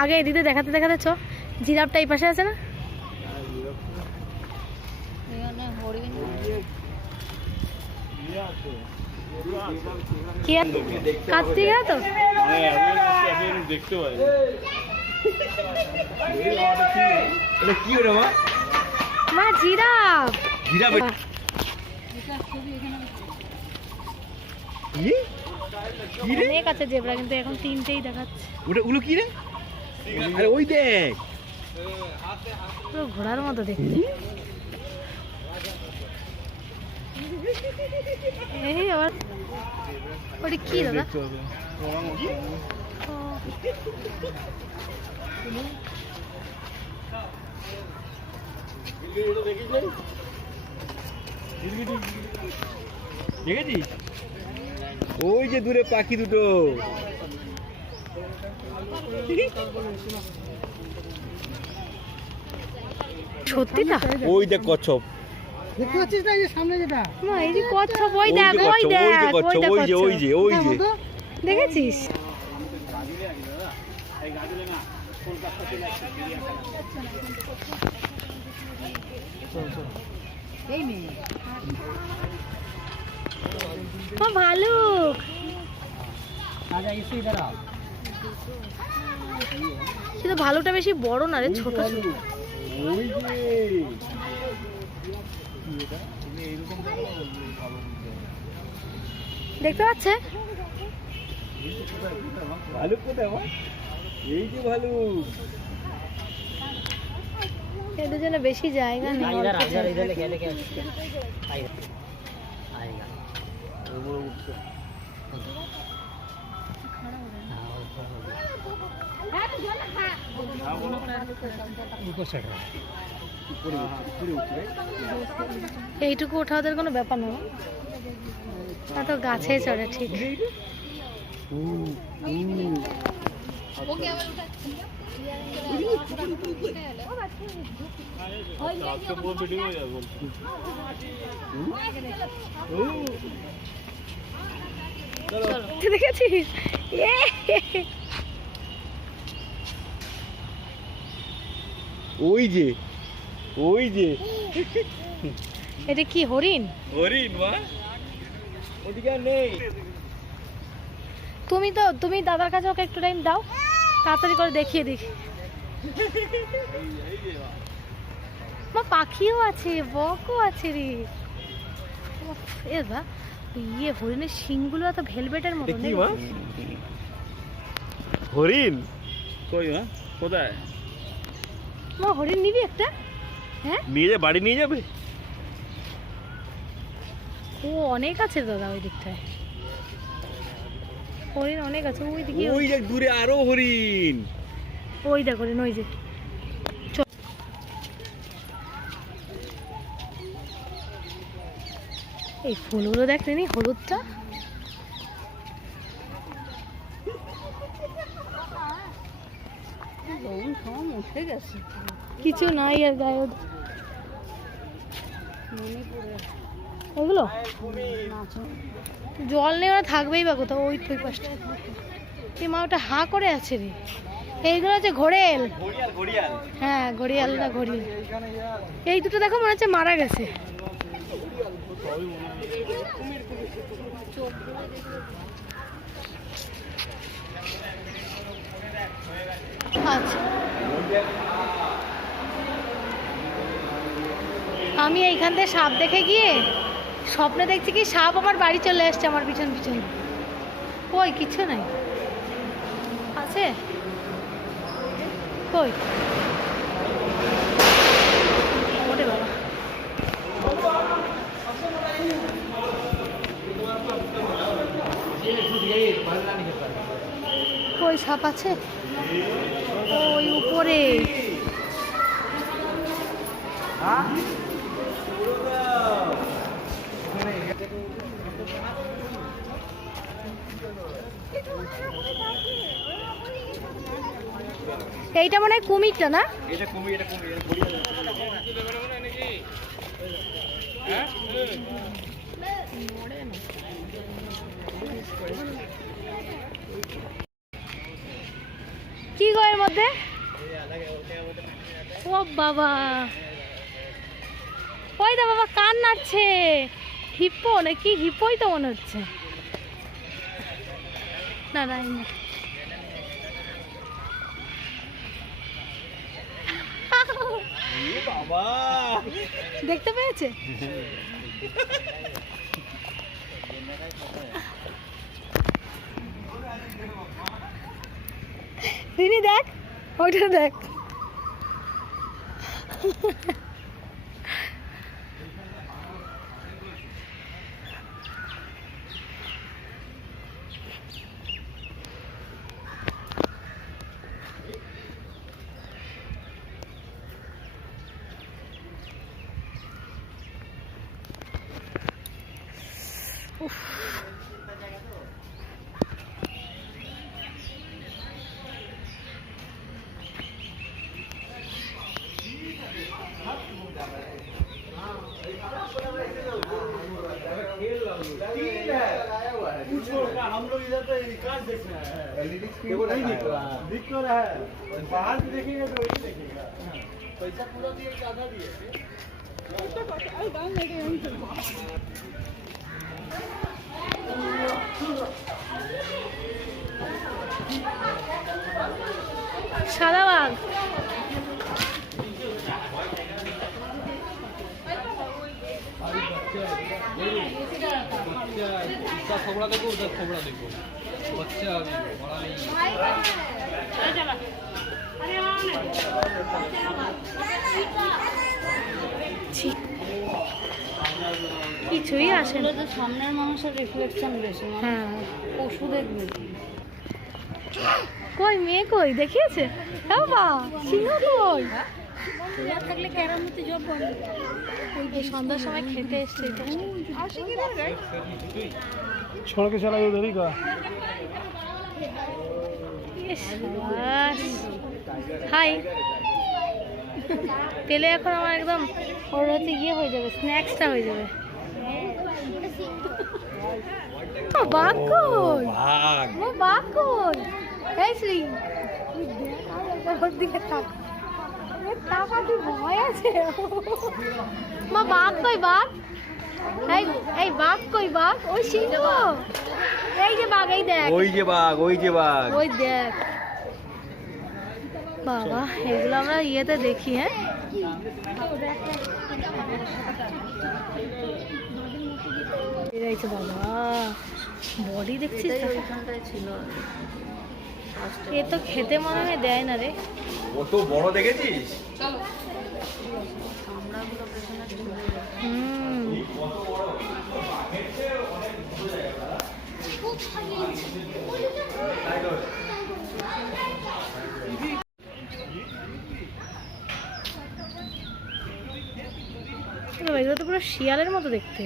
আগে এদিকে দেখাতে দেখাতে চ। জিরাফটা এই পাশে আছে না? কি? কার্তিক না তো? দেখতে পাই এটা কি ওরে মা মা জিরাফ জিরা বাহ, কি? কি রে? অনেক আছে জেবরা কিন্তু এখন তিনটেই দেখাচ্ছে। ওটা ওগুলো কি রে? আরে ওই দেখ। পুরো ঘোড়ার মতো দেখতে। এই আবার ওটা কি দাদা? দেখেছিস ওই যে দূরে পাখি দুটো। সত্যিটা ওই দেখ কচ্ছপ। দেখতে পাচ্ছিস না এই যে সামনে যেটা? মা এই যে কচ্ছপ ওই যে দেখ ওই কচ্ছপ, দেখ ওই যে কচ্ছপ, ওই যে ওই যে ওই যে। দেখেছিস? ভালুক। কিন্তু ভালুকটা বেশি বড় না রে ছোট ছোট। ওই যে। দেখতে পাচ্ছে? ভালুক কোথায়? এই যে ভালুক এদের জন্য বেশি জায়গা নেই। এইটুকু ওঠা ওদের কোনো ব্যাপার না। তা তো গাছে চড়ে ঠিক। ওই যে ওই যে এটা কি হরিণ হরিণ মা ওদিকে নেই তুমি তো, তুমি দাদার কাছে ওকে একটু টাইম দাও। তাড়াতাড়ি করে দেখিয়ে দিই। মা পাখিও আছে বকও আছে রে। এ বা ইয়ে হরিণের শিংগুলো এত ভেলভেটের মতো কি মা? হরিণ? কই মা? কোথায়? মা হরিণ নিবি একটা? হ্যাঁ? নিয়ে যা বাড়ি নিয়ে যাবে? ও অনেক আছে দাদা ওই দিকটায়। হরিণ অনেক আছে ওই দিকে ওই দেখ দূরে আরও হরিণ ওই দেখ হরিণ ওই যে চল। এই ফুলগুলো দেখ নি হলুদটা কিছু নাই আর গায়ে ওদের। ওগুলো? জল নেই ওরা থাকবেই বা কোথাও, ওই ওই পাশটা। এই মা ওটা হাঁ করে আছে রে। এইগুলো হচ্ছে ঘোড়েল। হ্যাঁ ঘড়িয়ালটা ঘড়িয়াল এই দুটো দেখো, মনে হচ্ছে মারা গেছে। আচ্ছা। আমি এইখান থেকে সাপ দেখে গিয়ে স্বপ্নে দেখছি কি সাপ আমার বাড়ি চলে এসছে আমার পিছন পিছন। কই, কিছু নাই। আছে? কই? কই, সাপ আছে? ওই উপরে। এইটা মনে হয় কুমিরটা না? এটা এটা কি গো এর মধ্যে? ও বাবা। ওই দা বাবা কান নাড়ছে। হিপ্পো নাকি? হিপ্পোই তো মনে হচ্ছে। না না এই না। বাবা দেখতে পেয়েছে? রিনি দেখ ওইটা দেখ। हम लोग इधर पे विकास देखना है। वो नहीं दिख रहा दिख तो रहा है बाहर से देखेगा तो वही देखेगा पैसा पूरा दिए आधा दिए সাদা বাঘ इसका खोबड़ा देखो उधर खोबड़ा देखो बच्चा अभी बड़ा नहीं ছি। কিছুই আসে সামনের মানুষের রিফ্লেকশন বেশি হ্যাঁ। পশুদের কই মেয়ে কই? দেখিয়েছে? বাবা সিংহ কই? সন্ধ্যার সময় খেতে হাই। এখন আমার একদম ওর হচ্ছে গিয়ে হয়ে যাবে স্ন্যাক্সটা হয়ে যাবে। বাঘ কই? ও বাঘ কই? এই শ্রী। ওর দিকে তাক। টাকা ভয় আছে? মা বাঘ কই বাঘ? এই এই বাঘ কই বাঘ? ওই সিংহ। এই যে বাঘ এই দেখ। ওই যে বাঘ ওই যে বাঘ। ওই দেখ। বাবা এগুলো আমরা ইয়েতে দেখি হ্যাঁ? বেরাইছে বাবা। বডি দেখছিস ছিল। এ তো খেতে মনে হয় দেয় না রে। কত বড় দেখেছিস? চলে। এগুলো তো পুরো শিয়ালের মতো দেখতে।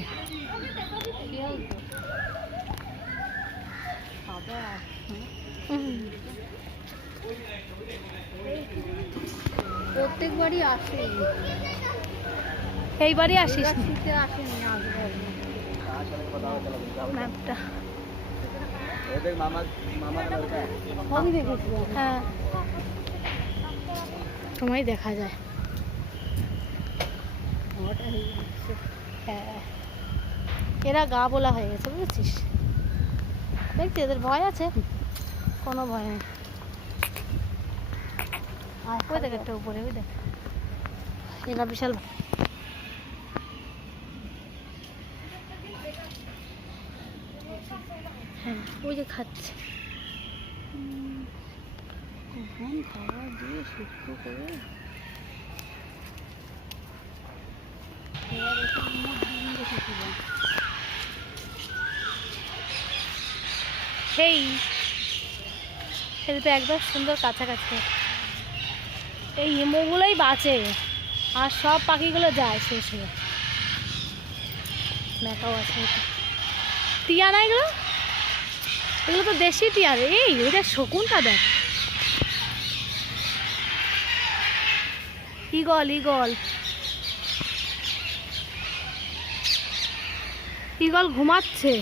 প্রত্যেকবারই আসে। এইবারই আসিস শীতে আসেনি ম্যাপটা। হ্যাঁ। তোমায় দেখা যায়। হ্যাঁ। এরা গা বলা হয়ে গেছে বুঝেছিস? দেখছি এদের ভয় আছে? কোনো ভয় নেই। ওই দেখ একটা উপরে ওই দেখ। এরা বিশাল হ্যাঁ ওই যে খাচ্ছে। কখন খাবার দিয়ে করে। এবার এটা আমার দিন দেখেছিলাম সেই তো একদম সুন্দর কাছাকাছি। এই ইমোগুলোই বাঁচে আর সব পাখিগুলো যায় শেষ হয়ে ম্যাকাও আছে। টিয়া না এগুলো? এগুলো তো দেশি টিয়া রে। এই, ওইটা শকুনটা দেখ। ইগল ইগল ইগল ঘুমাচ্ছে।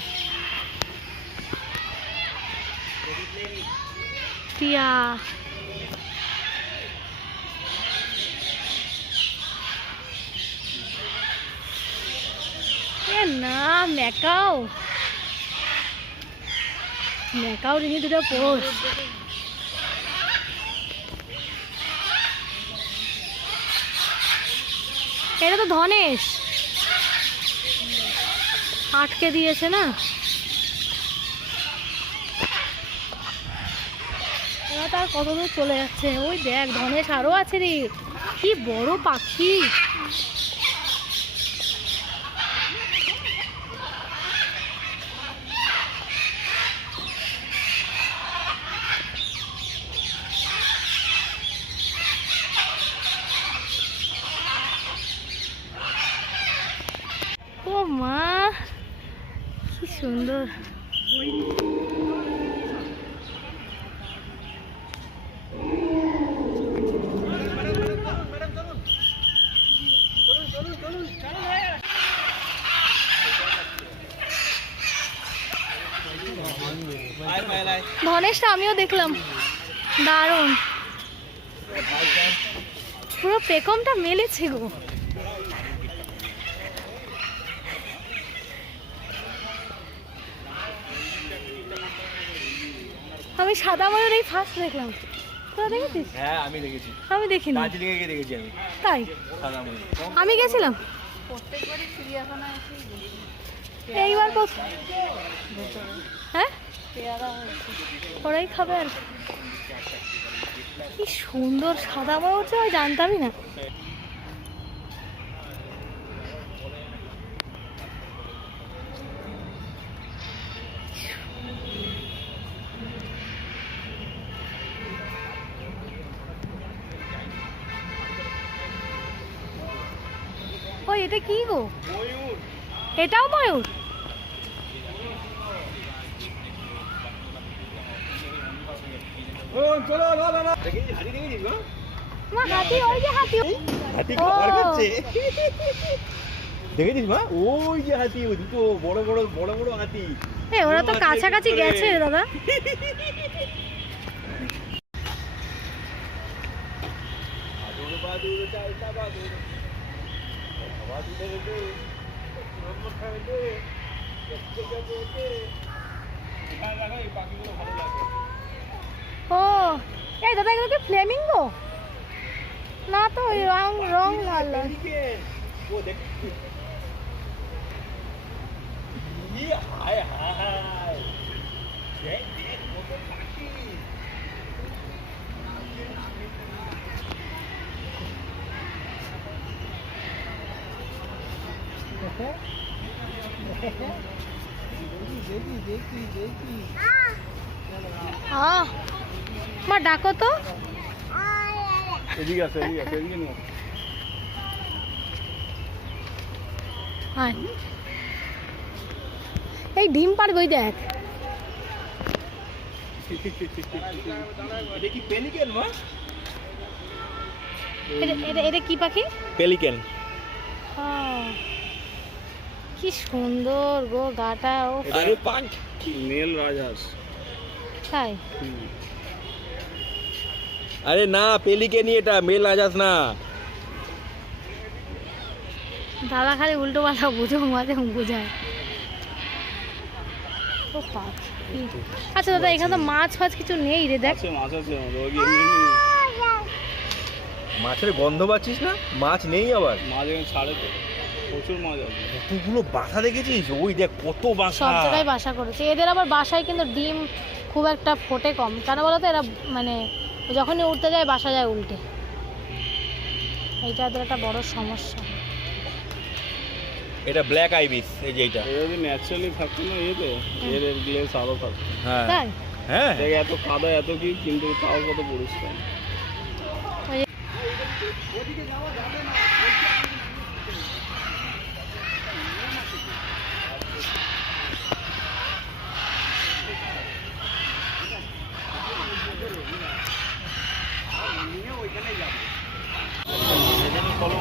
টিয়া। না ম্যাকাও। ম্যাকাও রিনি দুটো পোষ। এটা তো ধনেশ। আটকে দিয়েছে না ওরা তার কত দূর চলে যাচ্ছে। ওই দেখ ধনেশ আরও আছে রে। কি বড় পাখি ও মা কি সুন্দর ধনেশটা আমিও দেখলাম। দারুণ। পুরো পেকমটা মেলেছে গো। আমি সাদা ময়ূর এই ফার্স্ট দেখলাম। তোরা দেখেছিস? হ্যাঁ আমি দেখেছি। আমি দেখিনি। দার্জিলিং এ গিয়ে দেখেছি আমি। তাই? সাদা ময়ূর। আমি গেছিলাম। প্রত্যেকবারই চিড়িয়াখানা এইবার হ্যাঁ? ওরাই খাবে আর কি। সুন্দর সাদা ময়ূর যে হয় জানতামই না। এটা কি গো? এটাও ময়ূর দেখেছি হাতি দেখেছিস মা ওই যে হাতি ওই দুটো বড় বড় বড় বড় হাতি ওরা তো কাছাকাছি গেছে দাদা পাখিগুলো ভালো লাগে ও এই দাদা এগুলো কি ফ্লেমিঙ্গো না তো ওই রং রং লাল লাল। Pelican. ও দেখ ইয়ে হায় হায় দেখ দেখ কত পাখি আহ মা ডাকো তো। এদিকে আছে এদিকে আছে এদিকে নিয়ে এই ডিম পারবে ওই দেখ। এটা কি পেলিকেন মা? এটা এটা এটা কি পাখি? পেলিকেন কি সুন্দর গো গাটা ও আরে পাঁচ। মেল রাজহাঁস। তাই হুম। আরে না পেলিকেনই এটা মেল আজাস না। দাদা খালি উল্টো পাল্টা বুঝো মাঝে বুঝায়। ও আচ্ছা দাদা এখানে তো মাছ ফাছ কিছু নেই রে দেখ। মাছ আছে মাছের গন্ধ পাচ্ছিস না? মাছ নেই আবার। মাছ এখানে ছাড়ে তো। প্রচুর মাছ আছে। কতগুলো বাসা দেখেছিস? ওই দেখ কত বাসা। সব জায়গায় বাসা করেছে। এদের আবার বাসায় কিন্তু ডিম খুব একটা ফোটে কম। কেন বলো তো এরা মানে যখনই উঠতে যায় বাসা যায় উল্টে। এইটা একটা বড় সমস্যা। এটা ব্ল্যাক আইবিস এই যে এটা এ যদি ন্যাচারালি থাকতো না এতে এর এর গ্লেস আরও থাকতো হ্যাঁ। তাই? হ্যাঁ। দেখ এত কাদা এত কি কিন্তু তাও কত পরিষ্কার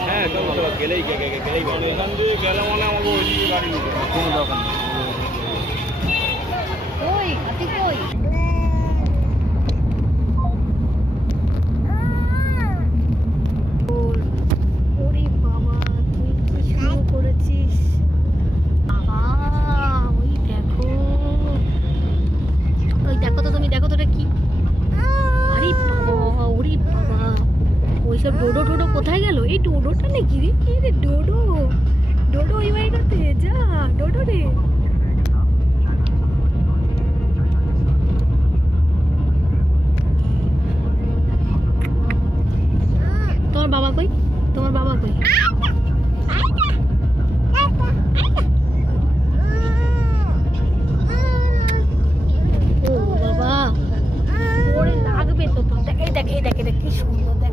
হ্যাঁ গেলেই গেলেই গেলে মানে ওইখান থেকে গেলে মানে আমাকে ওই দিকে গাড়ি কোনো দরকার নেই। তোমার বাবা কই? তোমার বাবা কই? বাবা লাগবে তো দেখে দেখে দেখে কি সুন্দর